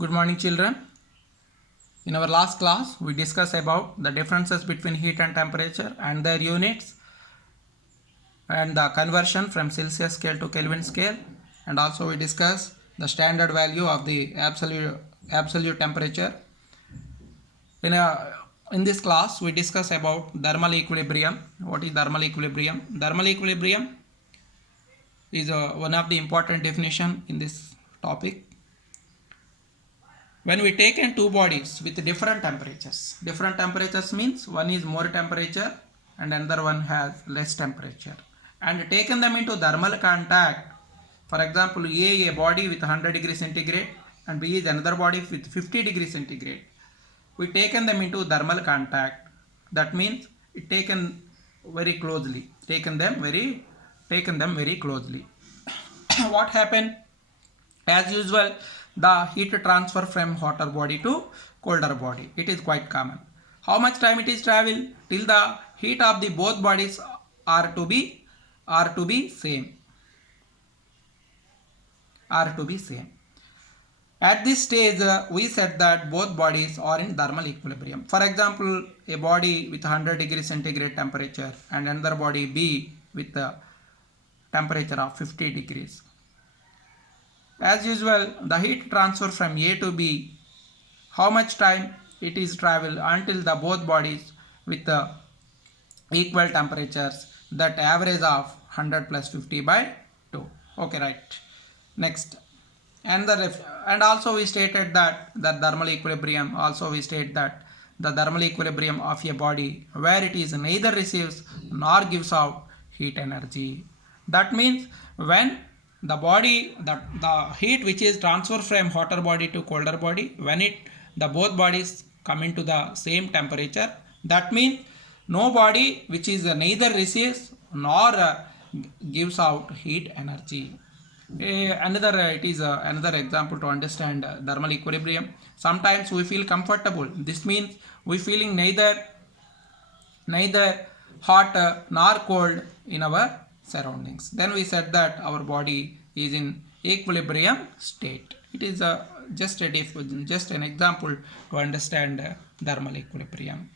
Good morning, children. In our last class, we discussed about the differences between heat and temperature and their units and the conversion from Celsius scale to Kelvin scale, and also we discussed the standard value of the absolute temperature. In this class, we discuss about thermal equilibrium. What is thermal equilibrium? Thermal equilibrium is one of the important definition in this topic. When we take in two bodies with different temperatures means one is more temperature and another one has less temperature, and taken them into thermal contact. For example, a body with 100 degrees centigrade and B is another body with 50 degrees centigrade. We taken them into thermal contact. That means it taken very closely. Taken them very closely. What happened? As usual, the heat transfer from hotter body to colder body. It is quite common. How much time it is travel till the heat of the both bodies are to be same. At this stage, we said that both bodies are in thermal equilibrium. For example, a body with 100 degrees centigrade temperature and another body B with a temperature of 50 degrees. As usual, the heat transfer from A to B, how much time it is travel until the both bodies with the equal temperatures, that average of 100 plus 50 by 2. Okay, right. Next. And also we stated that the thermal equilibrium, also we state that the thermal equilibrium of a body where it is neither receives nor gives out heat energy. That means when the body, the heat which is transferred from hotter body to colder body, when the both bodies come into the same temperature, that means no body which is neither receives nor gives out heat energy. It is another example to understand thermal equilibrium. Sometimes we feel comfortable. This means we feeling neither hot nor cold in our surroundings. Then we said that our body is in equilibrium state. It is just an example to understand thermal equilibrium.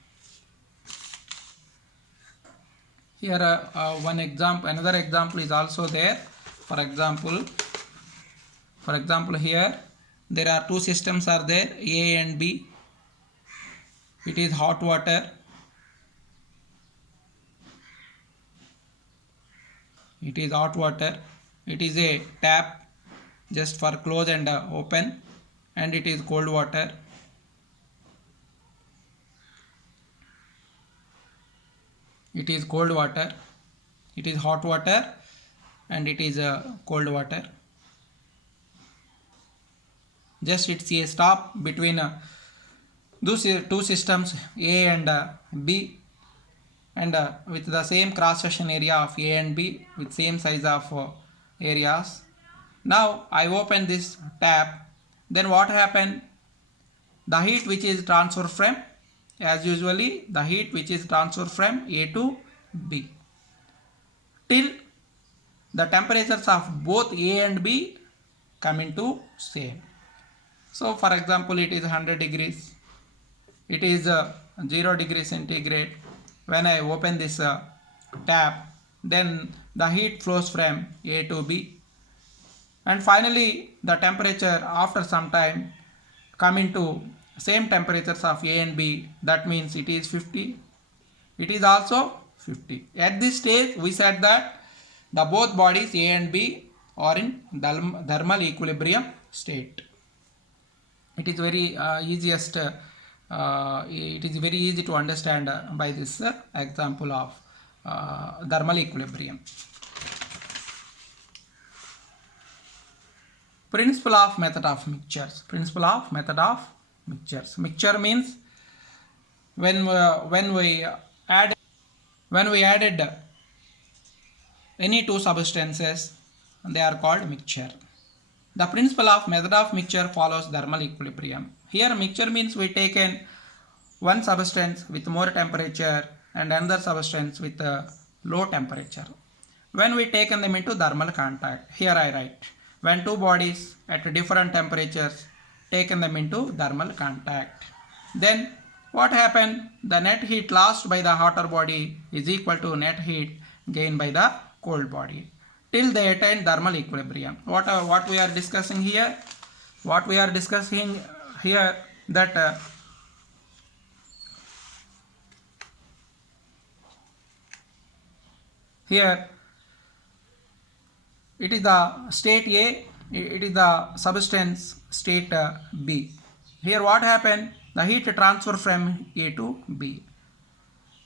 Here another example is also there. For example, here there are two systems are there, A and B. It is hot water. It is hot water. It is a tap just for close and open, and it is cold water. It is cold water. It is hot water and it is cold water. Just it's a stop between those two systems, A and B, and with the same cross section area of A and B with same size of areas. Now I open this tap, then what happened? The heat which is transferred from, as usually the heat which is transferred from A to B till the temperatures of both A and B come into same. So for example, it is 100 degrees, it is 0 degrees centigrade. When I open this tap, then the heat flows from A to B, and finally the temperature after some time come into same temperatures of A and B. That means it is 50. It is also 50. At this stage, we said that the both bodies A and B are in thermal equilibrium state. It is very it is very easy to understand by this example of thermal equilibrium. Principle of method of mixtures. Mixture means when we added any two substances, they are called mixture. The principle of method of mixture follows thermal equilibrium. Here mixture means we take in one substance with more temperature and another substance with low temperature. When we take them into thermal contact, here I write, when two bodies at different temperatures taken them into thermal contact. Then what happened? The net heat lost by the hotter body is equal to net heat gained by the cold body till they attain thermal equilibrium. What we are discussing here? What we are discussing here that here it is the state A, it is the substance state B. Here what happened? The heat transfer from A to B.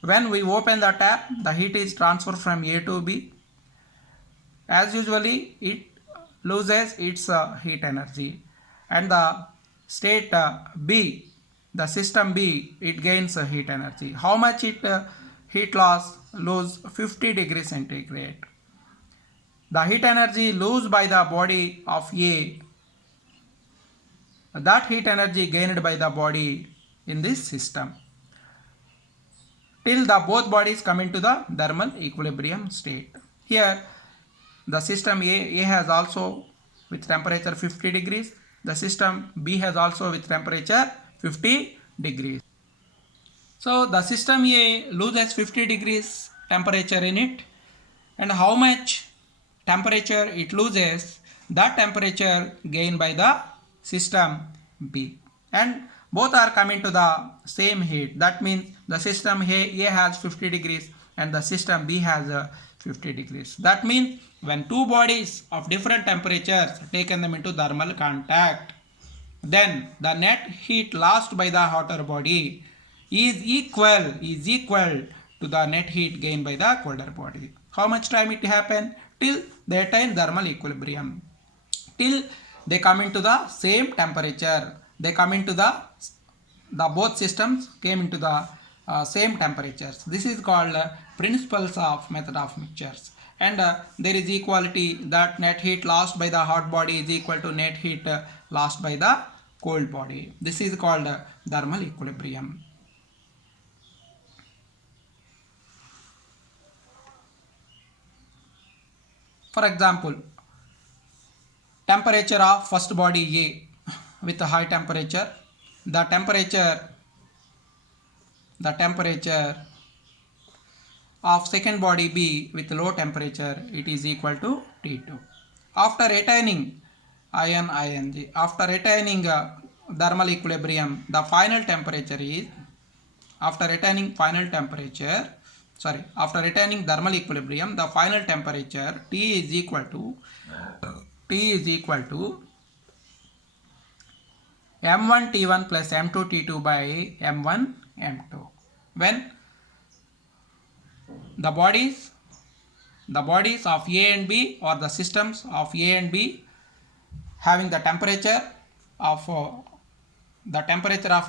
When we open the tap, the heat is transferred from A to B. As usually, it loses its heat energy, and the state B, the system B, it gains heat energy. How much heat loss? Lose 50 degrees centigrade. The heat energy lost by the body of A, that heat energy gained by the body in this system till the both bodies come into the thermal equilibrium state. Here the system A has also with temperature 50 degrees, the system B has also with temperature 50 degrees. So the system A loses 50 degrees temperature in it, and how much temperature it loses, that temperature gained by the system B, and both are coming to the same heat. That means the system A has 50 degrees and the system B has 50 degrees. That means when two bodies of different temperatures taken them into thermal contact, then the net heat lost by the hotter body is equal to the net heat gained by the colder body. How much time it happen? Till they attain thermal equilibrium, till they come into the same temperature. They come into the both systems came into the same temperatures. This is called principles of method of mixtures. And there is equality, that net heat lost by the hot body is equal to net heat lost by the cold body. This is called thermal equilibrium. For example, temperature of first body A with a high temperature, the temperature of second body B with low temperature, it is equal to T2. After attaining after attaining thermal equilibrium, the final temperature is, after attaining thermal equilibrium, the final temperature T is equal to M1 T1 plus M2 T2 by M1 M2. When the bodies of A and B, or the systems of A and B having the temperature of A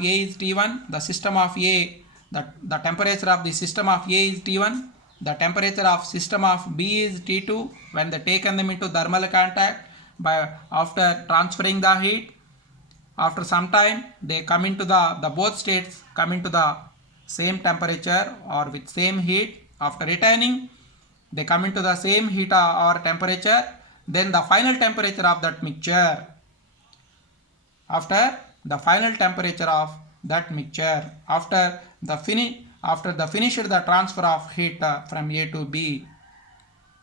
is T1, the system of A, the temperature of the system of A is T1, the temperature of system of B is T2. When they taken them into thermal contact, by after transferring the heat, after some time they come into the both states come into the same temperature or with same heat. After retaining, they come into the same heat or temperature. Then the final temperature of that mixture, after the finished the transfer of heat from A to B,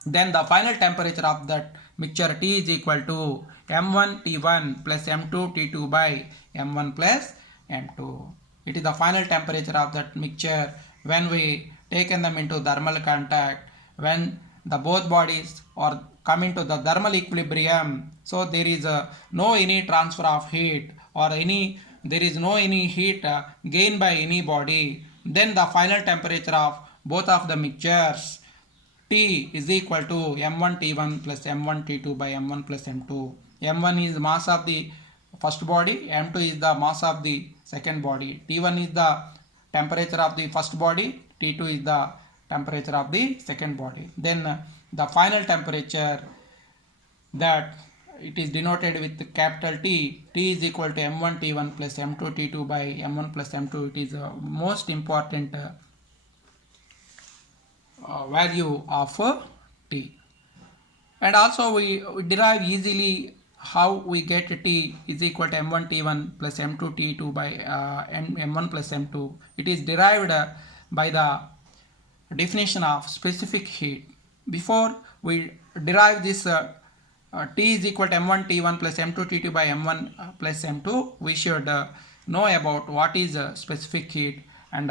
then the final temperature of that mixture T is equal to M1 T1 plus M2 T2 by M1 plus M2. It is the final temperature of that mixture when we taken them into thermal contact, when the both bodies are coming to the thermal equilibrium. So there is no any transfer of heat, or there is no any heat gained by any body. Then the final temperature of both of the mixtures T is equal to M1 T1 plus M1 T2 by M1 plus M2. M1 is mass of the first body, M2 is the mass of the second body, T1 is the temperature of the first body, T2 is the temperature of the second body. Then the final temperature, that it is denoted with capital T. T is equal to M1 T1 plus M2 T2 by M1 plus M2. It is a most important value of T. And also we derive easily how we get T is equal to m1 T1 plus m2 T2 by m1 plus m2. It is derived by the definition of specific heat. Before we derive this T is equal to m1 T1 plus m2 T2 by m1 plus m2, we should know about what is specific heat and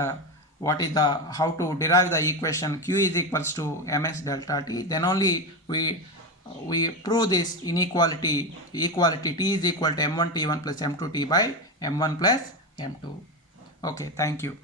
what is the how to derive the equation Q is equals to ms delta T. Then only we prove this inequality equality T is equal to m1 T1 plus m2 T by m1 plus m2. Okay, thank you.